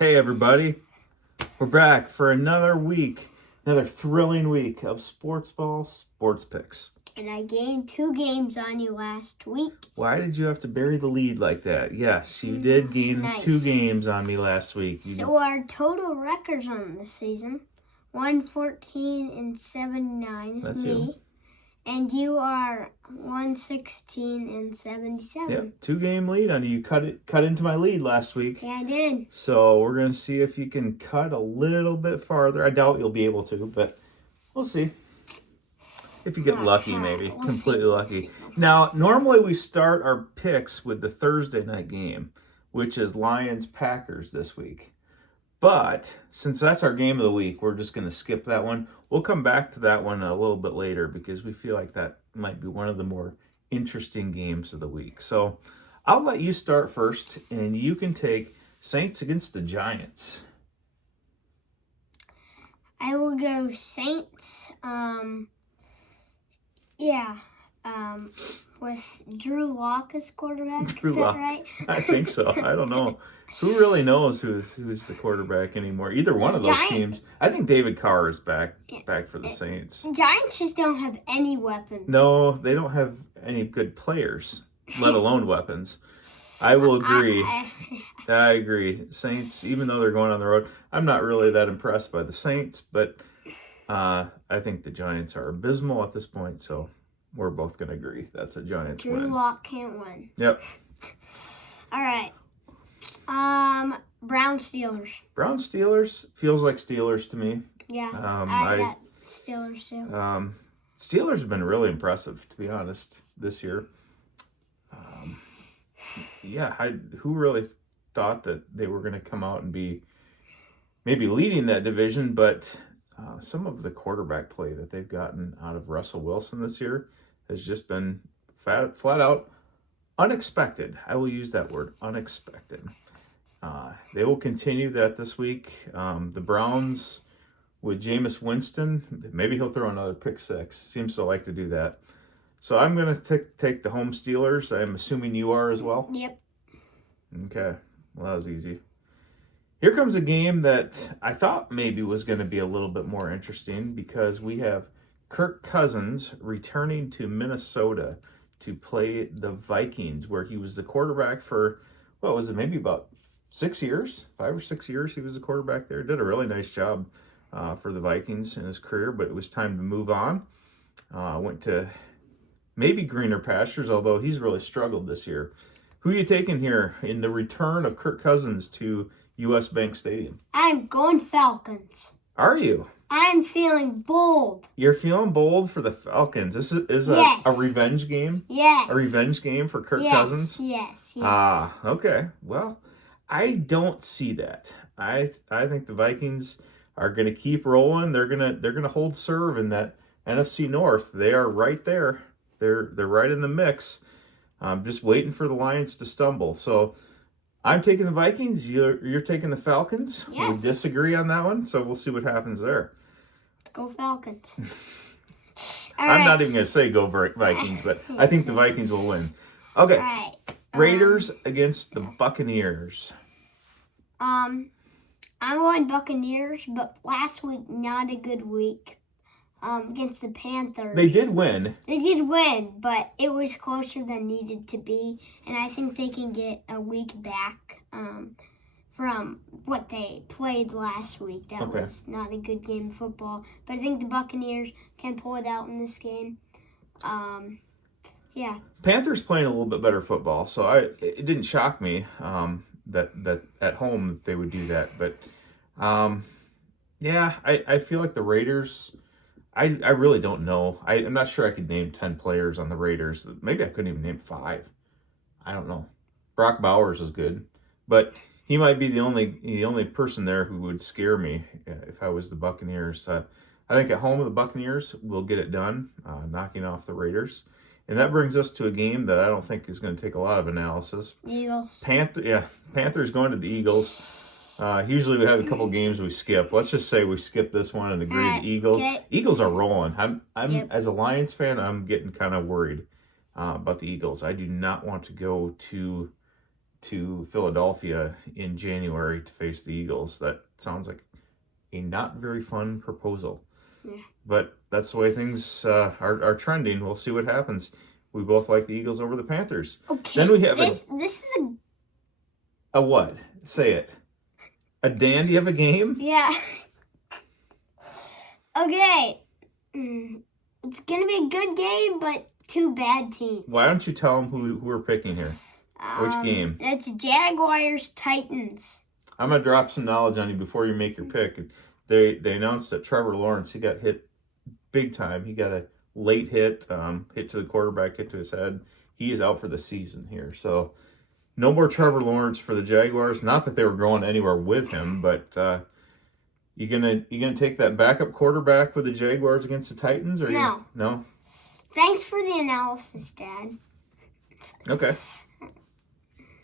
Hey everybody, we're back for another week, another thrilling week of sports ball, sports picks. And I gained 2 games on you last week. Why did you have to bury the lead like that? Yes, you did gain Nice. 2 games on me last week. So our total records on this season, 114 and 79 That's is me. you. And you are 116 and 77. Yep, 2-game lead on you. You cut into my lead last week. Yeah, I did. So we're gonna see if you can cut a little bit farther. I doubt you'll be able to, but we'll see. If you get lucky, maybe. We'll Completely see. lucky. Now, normally we start our picks with the Thursday night game, which is Lions-Packers this week. But since that's our game of the week, we're just going to skip that one. We'll come back to that one a little bit later because we feel like that might be one of the more interesting games of the week. So I'll let you start first, and you can take Saints against the Giants. I will go Saints. With Drew Lock as quarterback. Drew Is that Lock. right? I think so. I don't know. Who really knows who's the quarterback anymore? Either one of those teams. I think David Carr is back for the Saints. Giants just don't have any weapons. No, they don't have any good players, let alone weapons. I will agree. I agree. Saints, even though they're going on the road, I'm not really that impressed by the Saints, but I think the Giants are abysmal at this point, so we're both going to agree that's a Giants win. Drew Lock can't win. Yep. All right. Browns Steelers. Browns Steelers feels like Steelers to me. Yeah. I got Steelers too. Steelers have been really impressive, to be honest, this year. Who really thought that they were going to come out and be maybe leading that division, but some of the quarterback play that they've gotten out of Russell Wilson this year has just been flat out unexpected. I will use that word, unexpected. They will continue that this week. The Browns with Jameis Winston, maybe he'll throw another pick six. Seems to like to do that. So I'm going to take the home Steelers. I'm assuming you are as well? Yep. Okay. Well, that was easy. Here comes a game that I thought maybe was going to be a little bit more interesting because we have Kirk Cousins returning to Minnesota to play the Vikings, where he was the quarterback for, what was it, maybe about 6 years? 5 or 6 years he was the quarterback there. Did a really nice job for the Vikings in his career, but it was time to move on. Went to maybe greener pastures, although he's really struggled this year. Who are you taking here in the return of Kirk Cousins to U.S. Bank Stadium? I'm going Falcons. Are you? I'm feeling bold. You're feeling bold for the Falcons. This is Yes. a revenge game? Yes. A revenge game for Kirk Yes. Cousins? Yes. Ah, okay. Well, I don't see that. I think the Vikings are going to keep rolling. They're going to hold serve in that NFC North. They are right there. They're right in the mix. I'm just waiting for the Lions to stumble. So I'm taking the Vikings. You're taking the Falcons. Yes. We disagree on that one, so we'll see what happens there. Let's go Falcons. I'm not even going to say go Vikings, but I think the Vikings will win. Okay. All right. Raiders against the Buccaneers. I'm going Buccaneers, but last week not a good week. Against the Panthers. They did win. They did win, but it was closer than needed to be, and I think they can get a week back from what they played last week. That was not a good game of football, but I think the Buccaneers can pull it out in this game. Yeah. Panthers playing a little bit better football, so it didn't shock me that at home they would do that, but I feel like the Raiders. I really don't know. I'm not sure I could name 10 players on the Raiders. Maybe I couldn't even name 5. I don't know. Brock Bowers is good, but he might be the only person there who would scare me if I was the Buccaneers. I think at home the Buccaneers will get it done, knocking off the Raiders. And that brings us to a game that I don't think is going to take a lot of analysis. Eagles. Panthers going to the Eagles. Usually we have a couple games we skip. Let's just say we skip this one and agree the Eagles. Okay. Eagles are rolling. I'm Yep. As a Lions fan, I'm getting kind of worried about the Eagles. I do not want to go to to Philadelphia in January to face the Eagles. That sounds like a not very fun proposal. Yeah. But that's the way things are trending. We'll see what happens. We both like the Eagles over the Panthers. Okay. Then we have this is a what? Say it. A dandy of a game? Yeah. Okay. It's going to be a good game, but two bad teams. Why don't you tell them who we're picking here? Which game? It's Jaguars-Titans. I'm going to drop some knowledge on you before you make your pick. They announced that Trevor Lawrence, he got hit big time. He got a late hit to the quarterback, hit to his head. He is out for the season here. So no more Trevor Lawrence for the Jaguars. Not that they were going anywhere with him, but you gonna take that backup quarterback with the Jaguars against the Titans? Or No. No? Thanks for the analysis, Dad. Okay.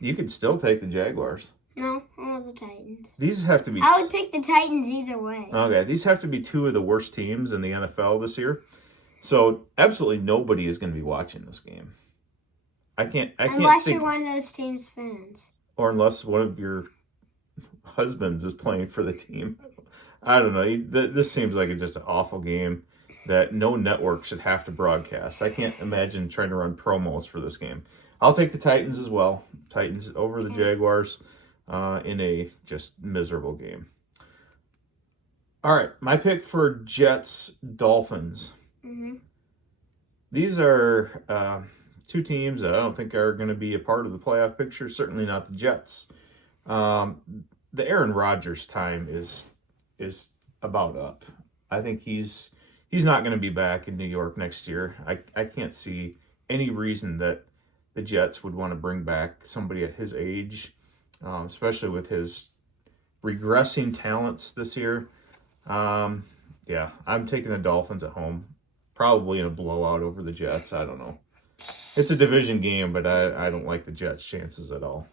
You could still take the Jaguars. No, I want the Titans. These have to be... I would pick the Titans either way. Okay, these have to be two of the worst teams in the NFL this year. So absolutely nobody is going to be watching this game. Unless you're one of those teams' fans. Or unless one of your husbands is playing for the team. I don't know. This seems like it's just an awful game that no network should have to broadcast. I can't imagine trying to run promos for this game. I'll take the Titans as well. Titans over the Jaguars in a just miserable game. All right, my pick for Jets-Dolphins. Mm-hmm. These are two teams that I don't think are going to be a part of the playoff picture. Certainly not the Jets. The Aaron Rodgers time is about up. I think he's not going to be back in New York next year. I can't see any reason that the Jets would want to bring back somebody at his age, especially with his regressing talents this year. Yeah, I'm taking the Dolphins at home. Probably in a blowout over the Jets. I don't know. It's a division game, but I don't like the Jets' chances at all.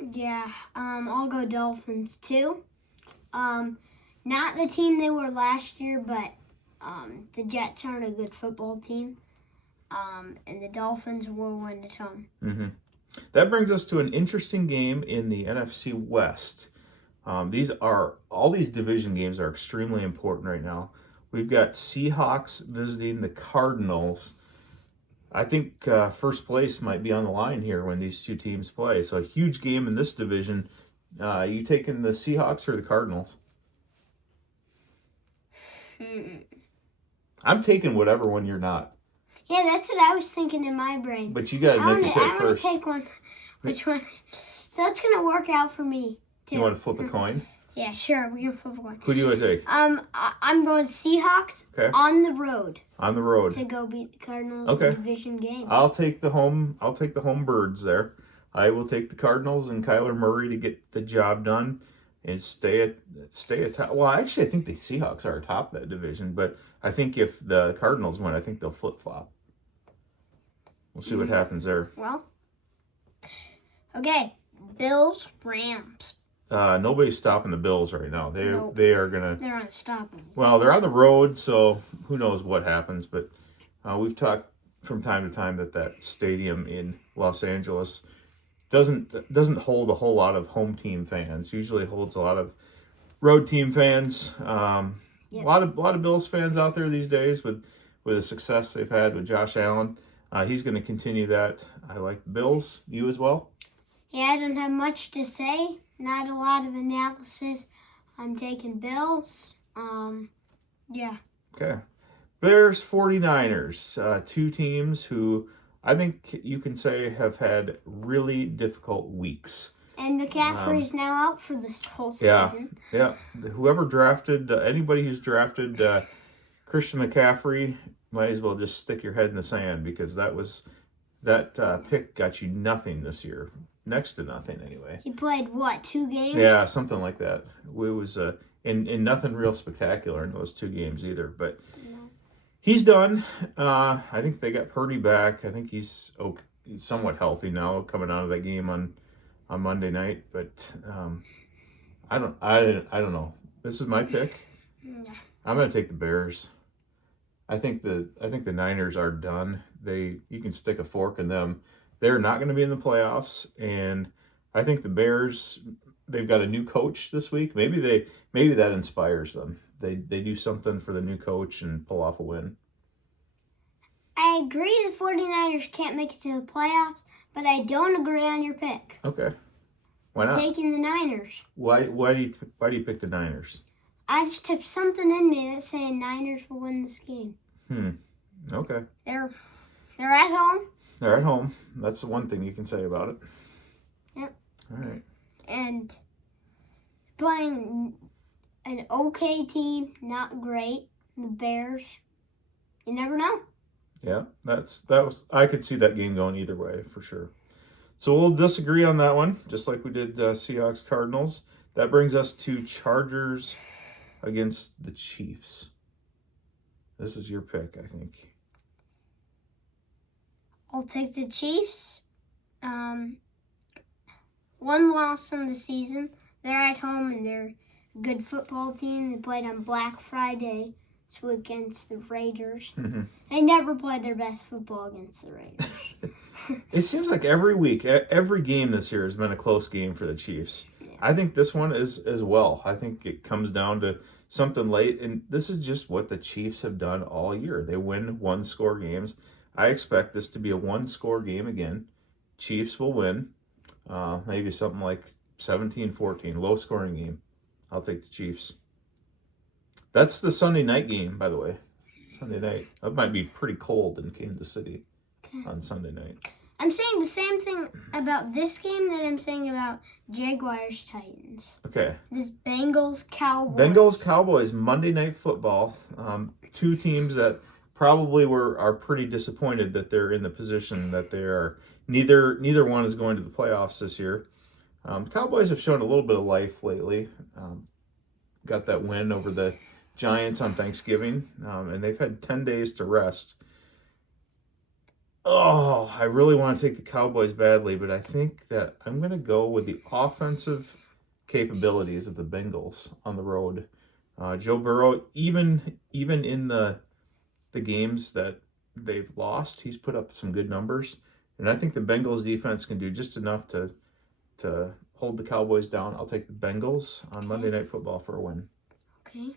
Yeah, I'll go Dolphins too. Not the team they were last year, but the Jets aren't a good football team. And the Dolphins will win at home. Mm-hmm. That brings us to an interesting game in the NFC West. All these division games are extremely important right now. We've got Seahawks visiting the Cardinals. I think first place might be on the line here when these two teams play. So a huge game in this division. You taking the Seahawks or the Cardinals? I'm taking whatever one you're not. Yeah, that's what I was thinking in my brain. But you got to make your pick first. I want to take one. Which one? So it's going to work out for me, too. You want to flip a coin? Yeah, sure. We can flip a coin. Who do you want to take? I'm going Seahawks on the road. On the road. To go beat the Cardinals in the division game. I'll take the home birds there. I will take the Cardinals and Kyler Murray to get the job done and stay at top. Well, actually, I think the Seahawks are atop that division, but I think if the Cardinals win, I think they'll flip-flop. We'll see what happens there. Well, okay, Bills, Rams. Nobody's stopping the Bills right now. They are gonna. They're unstoppable. Well, they're on the road, so who knows what happens. But we've talked from time to time that stadium in Los Angeles doesn't hold a whole lot of home team fans. Usually holds a lot of road team fans. A lot of Bills fans out there these days with the success they've had with Josh Allen. He's going to continue that. I like the Bills. You as well? Yeah, I don't have much to say. Not a lot of analysis. I'm taking Bills. Yeah. Okay. Bears, 49ers. Two teams who I think you can say have had really difficult weeks. And McCaffrey's now out for this whole season. Yeah. Whoever drafted, anybody who's drafted Christian McCaffrey, might as well just stick your head in the sand because that pick got you nothing this year. Next to nothing, anyway. He played, 2 games? Yeah, something like that. It was, and nothing real spectacular in those 2 games either. But he's done. I think they got Purdy back. I think he's somewhat healthy now coming out of that game on Monday night. But I don't know. This is my pick. Yeah. I'm going to take the Bears. I think the Niners are done. You can stick a fork in them. They're not going to be in the playoffs, and I think the Bears, they've got a new coach this week. Maybe that inspires them. They do something for the new coach and pull off a win. I agree the 49ers can't make it to the playoffs, but I don't agree on your pick. Okay. Why not? Taking the Niners. Why do you pick the Niners? I just have something in me that's saying Niners will win this game. Okay. They're at home. They're at home. That's the one thing you can say about it. Yep. All right. And playing an okay team, not great. The Bears. You never know. Yeah, I could see that game going either way for sure. So we'll disagree on that one, just like we did Seahawks Cardinals. That brings us to Chargers against the Chiefs. This is your pick, I think. I'll take the Chiefs. One loss on the season. They're at home and they're a good football team. They played on Black Friday against the Raiders. They never play their best football against the Raiders. It seems like every week, every game this year has been a close game for the Chiefs. Yeah. I think this one is as well. I think it comes down to something late, and this is just what the Chiefs have done all year. They win one-score games. I expect this to be a one-score game again. Chiefs will win. Maybe something like 17-14, low-scoring game. I'll take the Chiefs. That's the Sunday night game, by the way. Sunday night. That might be pretty cold in Kansas City on Sunday night. I'm saying the same thing about this game that I'm saying about Jaguars-Titans. Okay. This Bengals-Cowboys. Bengals-Cowboys, Monday Night Football. Two teams that probably are pretty disappointed that they're in the position that they are. Neither one is going to the playoffs this year. Cowboys have shown a little bit of life lately. Got that win over the Giants on Thanksgiving, and they've had 10 days to rest. Oh, I really want to take the Cowboys badly, but I think that I'm going to go with the offensive capabilities of the Bengals on the road. Joe Burrow, even in the games that they've lost, he's put up some good numbers, and I think the Bengals defense can do just enough to hold the Cowboys down. I'll take the Bengals on Monday Night Football for a win. Okay.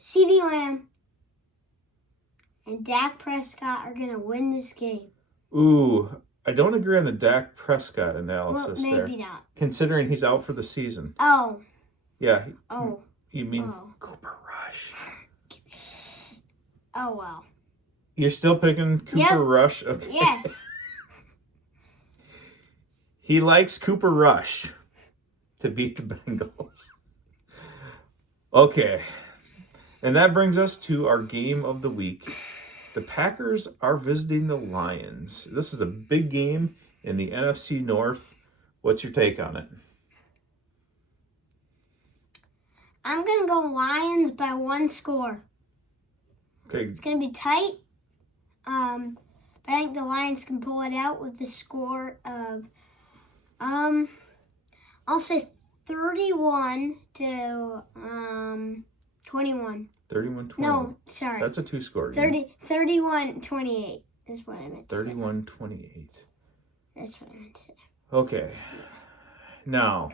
CeeDee Lamb and Dak Prescott are going to win this game. Ooh, I don't agree on the Dak Prescott analysis there. Maybe not. Considering he's out for the season. Oh. Yeah. Oh. You mean Cooper Rush. Oh, wow. You're still picking Cooper Rush? Okay. Yes. He likes Cooper Rush to beat the Bengals. Okay. And that brings us to our game of the week. The Packers are visiting the Lions. This is a big game in the NFC North. What's your take on it? I'm going to go Lions by one score. Okay. It's going to be tight. But I think the Lions can pull it out with the score of, I'll say 31 to 21. 31-20. No, sorry. That's a two-score. 31-28 is what I meant to say. 31-28. That's what I meant to say. Okay. Now,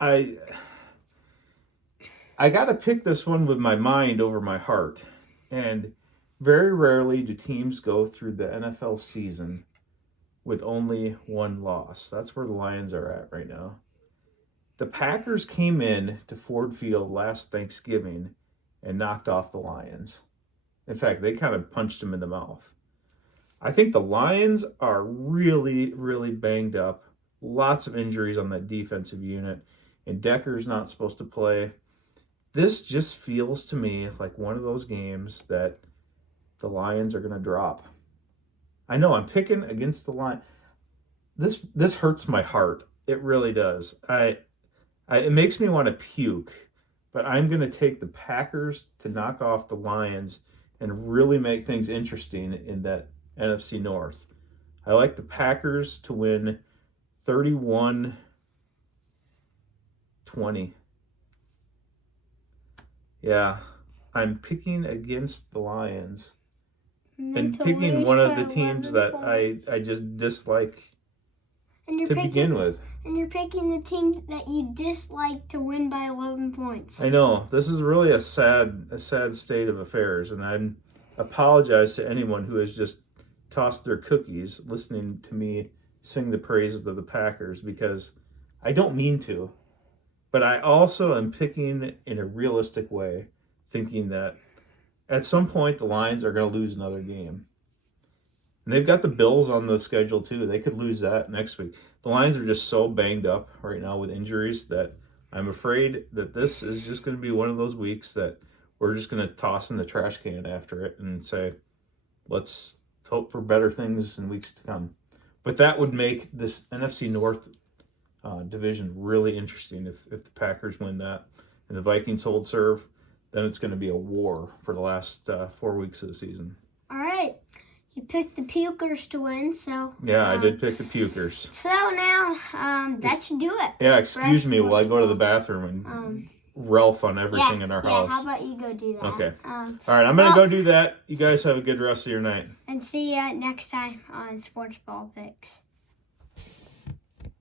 I got to pick this one with my mind over my heart. And very rarely do teams go through the NFL season with only one loss. That's where the Lions are at right now. The Packers came in to Ford Field last Thanksgiving and knocked off the Lions. In fact, they kind of punched them in the mouth. I think the Lions are really, really banged up. Lots of injuries on that defensive unit. And Decker's not supposed to play. This just feels to me like one of those games that the Lions are going to drop. I know I'm picking against the Lions. This hurts my heart. It really does. It makes me want to puke, but I'm going to take the Packers to knock off the Lions and really make things interesting in that NFC North. I like the Packers to win 31-20. Yeah, I'm picking against the Lions. And picking one of the teams that I just dislike to begin with. And you're picking the teams that you dislike to win by 11 points. I know. This is really a sad state of affairs, and I apologize to anyone who has just tossed their cookies listening to me sing the praises of the Packers, because I don't mean to. But I also am picking in a realistic way, thinking that at some point the Lions are going to lose another game. And they've got the Bills on the schedule too. They could lose that next week. The Lions are just so banged up right now with injuries that I'm afraid that this is just going to be one of those weeks that we're just going to toss in the trash can after it and say, let's hope for better things in weeks to come. But that would make this NFC North division really interesting if the Packers win that and the Vikings hold serve. Then it's going to be a war for the last 4 weeks of the season. All right. You picked the Pukers to win, so... Yeah, I did pick the Pukers. So now, that should do it. Yeah, excuse me while I go to the bathroom and Ralph on everything in our house. Yeah, how about you go do that? Okay. All right, I'm going to go do that. You guys have a good rest of your night. And see you next time on Sports Ball Picks.